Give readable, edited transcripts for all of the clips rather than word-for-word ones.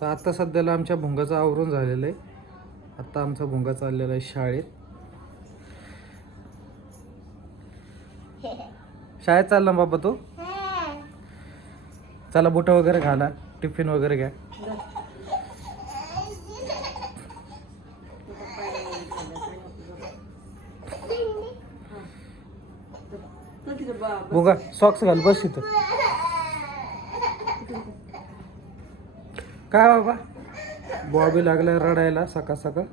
तर आता सध्याला आमच्या भुंगाचं आवरून झालेलं आहे. आता आमचा भुंगा चाललेला आहे शाळेत. शाळेत चालला बाबा तू? चला बुट वगैरे घाला, टिफिन वगैरे घ्या. भुंगा सॉक्स घाल, बस इथं. काय बाबा बॉबी लागला रडायला सकाळ सकाळ.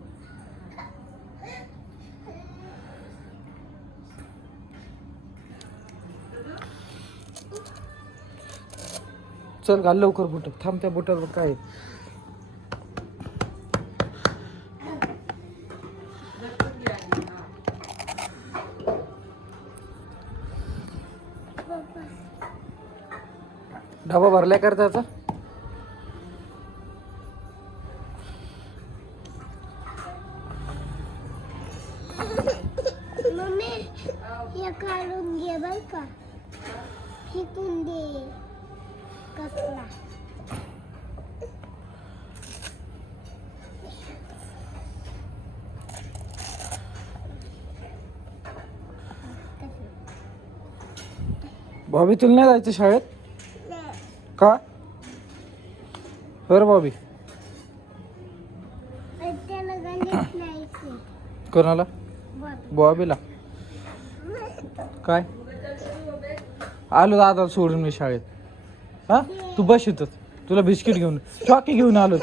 चल घाल लवकर बुट. थांब, त्या बुटावर काय आहे? डबा भरलाय कर त्याचा. काढून घे बर का. फेकून दे कसला. बॉबी तुला नाही जायचं शाळेत का? बरं बॉबी. त्याला गणित नाही. कोणाला? बॉबीला. काय आलो दादा सोडून मी शाळेत. हा तू बस इथं. तुला बिस्किट घेऊन, चॉकी घेऊन आलो.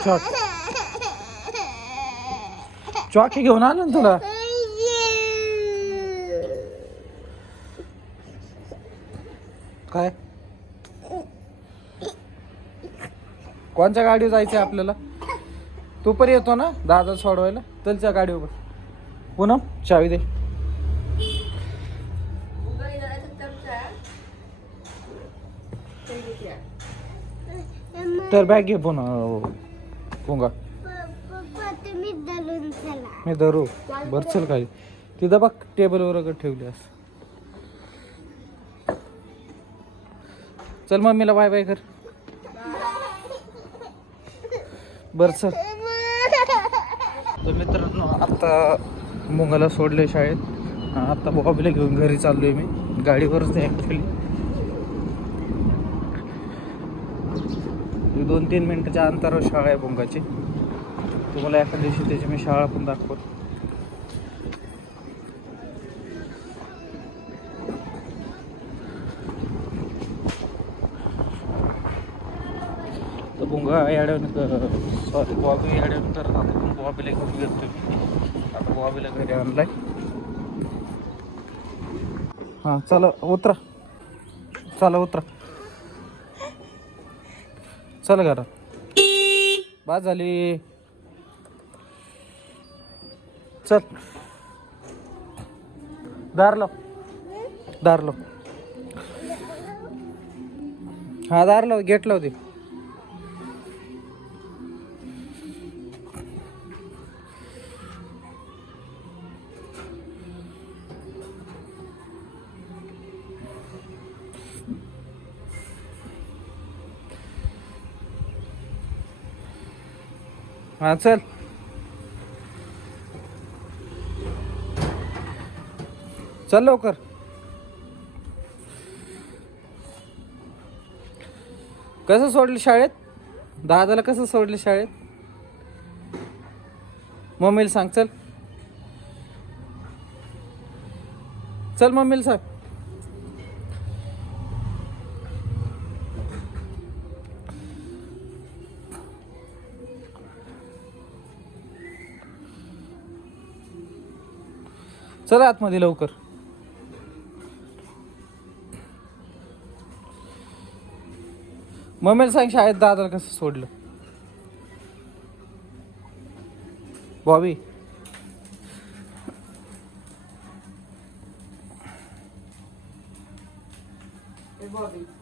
चॉकी घेऊन आलो ना तुला. काय कोणत्या गाडीवर जायचंय आपल्याला? तू पण येतो ना दादा सोडवायला? चलच्या गाडीवर पुन्हा चावी दे. तर बॅग घे पुन्हा. भुंगा मी धरू. बर चल खाली. तिथं बघ टेबलवर वगैरे ठेवली असं. चल मम्मीला बाय बाय कर. बर चल. तर मित्रांनो आता मुंगाला सोडले शाळेत. आता बॉबीला घेऊन घरी चाललोय मी. गाडीवरच आहे ॲक्च्युली. 2-3 मिनिटाच्या अंतरावर शाळा आहे भुंगाची. तुम्हाला एखाद्या दिवशी त्याची मी शाळा पण दाखवतो. तर भुंगा याड्यानंतर सॉरी बॉबी याड्यानंतर आता पण बॉबीला घेऊन गेलो मी. आता बॉबीला घरी आणलाय. हां चला उतरा. चला उतरा. चल घरात. बाद झाली. चल दार लाव. दार लाव. हा दार लाव. गेट लाव दे. हा चल. चल लवकर. कसं सोडलं शाळेत? दादाला कसं सोडलं शाळेत? मम्मीला सांग. चल चल मम्मीला सांग. चल आतमध्ये लवकर. मम्मीला सांग शाळेत दादाला कसं सोडलं. बॉबी Bobby.